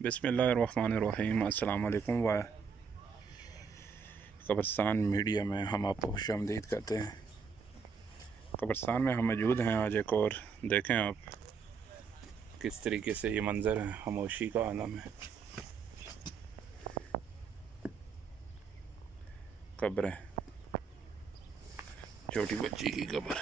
बिस्मिल्लाहिर्रहमानिर्रहीम। अस्सलाम वालेकुम। कब्रिस्तान मीडिया में हम आपको खुश आमदीद करते हैं। कब्रिस्तान में हम मौजूद हैं। आज एक और देखें आप किस तरीके से ये मंज़र है, खामोशी का आलम है। कब्र, छोटी बच्ची की कब्र।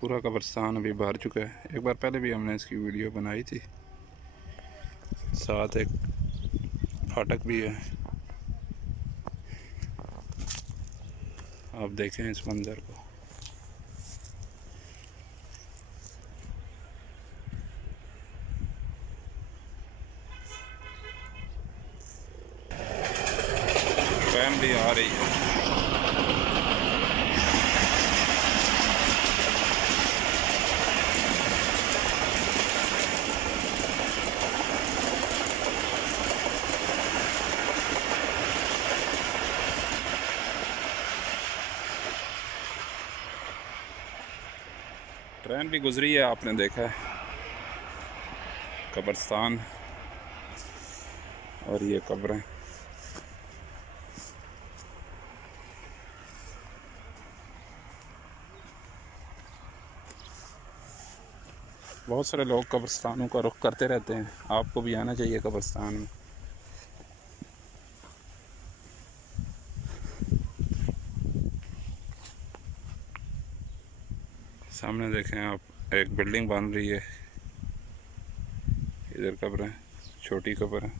पूरा कब्रिस्तान अभी भर चुका है। एक बार पहले भी हमने इसकी वीडियो बनाई थी। साथ एक फाटक भी है। आप देखें इस मंज़र को। ट्रेन भी आ रही है। ट्रेन भी गुजरी है, आपने देखा है। कब्रिस्तान और ये कब्रें। बहुत सारे लोग कब्रिस्तानों का रुख करते रहते हैं। आपको भी आना चाहिए कब्रिस्तान में। सामने देखें आप, एक बिल्डिंग बन रही है। इधर कब्र है, छोटी कब्र है।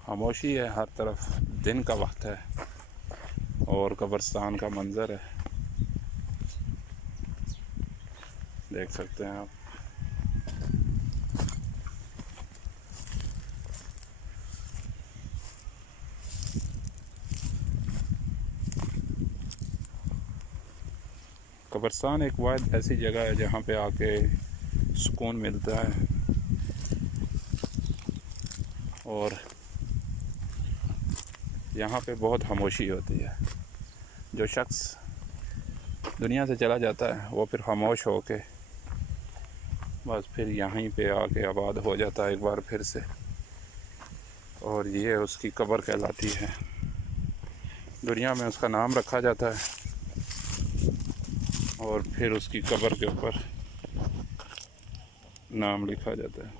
खामोशी है हर तरफ। दिन का वक्त है और कब्रिस्तान का मंजर है, देख सकते हैं आप। कब्रिस्तान एक वाहिद ऐसी जगह है जहाँ पे आके सुकून मिलता है और यहाँ पे बहुत खामोशी होती है। जो शख्स दुनिया से चला जाता है वो फिर खामोश होके बस फिर यहीं पे आके आबाद हो जाता है एक बार फिर से, और ये उसकी कब्र कहलाती है। दुनिया में उसका नाम रखा जाता है और फिर उसकी कब्र के ऊपर नाम लिखा जाता है।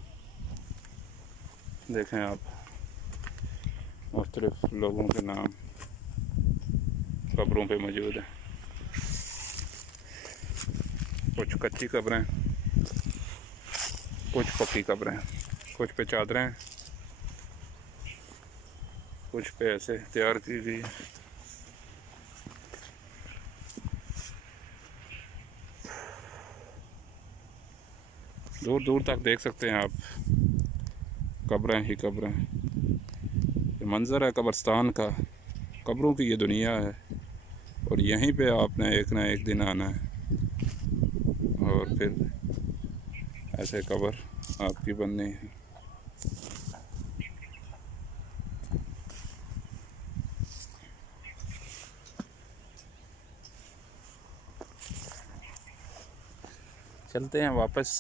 देखें आप, मुख्तलिफ लोगों के नाम कब्रों पे मौजूद हैं। कुछ कच्ची कब्रें, कुछ पक्की कब्रें, कुछ पे चादरें, कुछ पे ऐसे तैयार की गई। दूर दूर तक देख सकते हैं आप, कब्रें ही कब्रें। ये मंज़र है कब्रिस्तान का। कब्रों की ये दुनिया है और यहीं पे आपने एक ना एक दिन आना है और फिर ऐसे कब्र आपकी बननी है। चलते हैं वापस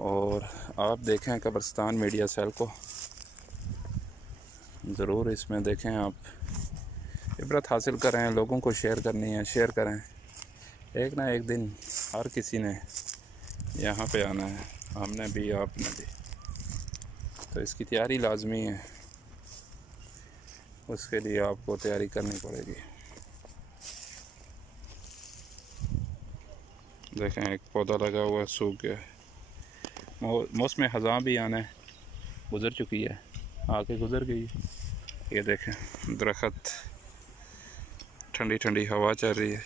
और आप देखें कब्रिस्तान मीडिया सेल को ज़रूर। इसमें देखें आप, इबरत हासिल करें। लोगों को शेयर करनी है, शेयर करें। एक ना एक दिन हर किसी ने यहाँ पे आना है, हमने भी, आपने भी। तो इसकी तैयारी लाजमी है, उसके लिए आपको तैयारी करनी पड़ेगी। देखें एक पौधा लगा हुआ है, सूख गया। मौसम ख़ज़ां भी आना है, गुज़र चुकी है, आके गुज़र गई। ये देखें दरख्त, ठंडी ठंडी हवा चल रही है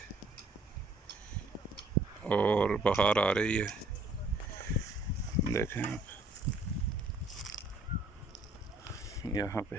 और बहार आ रही है। देखें आप यहाँ पे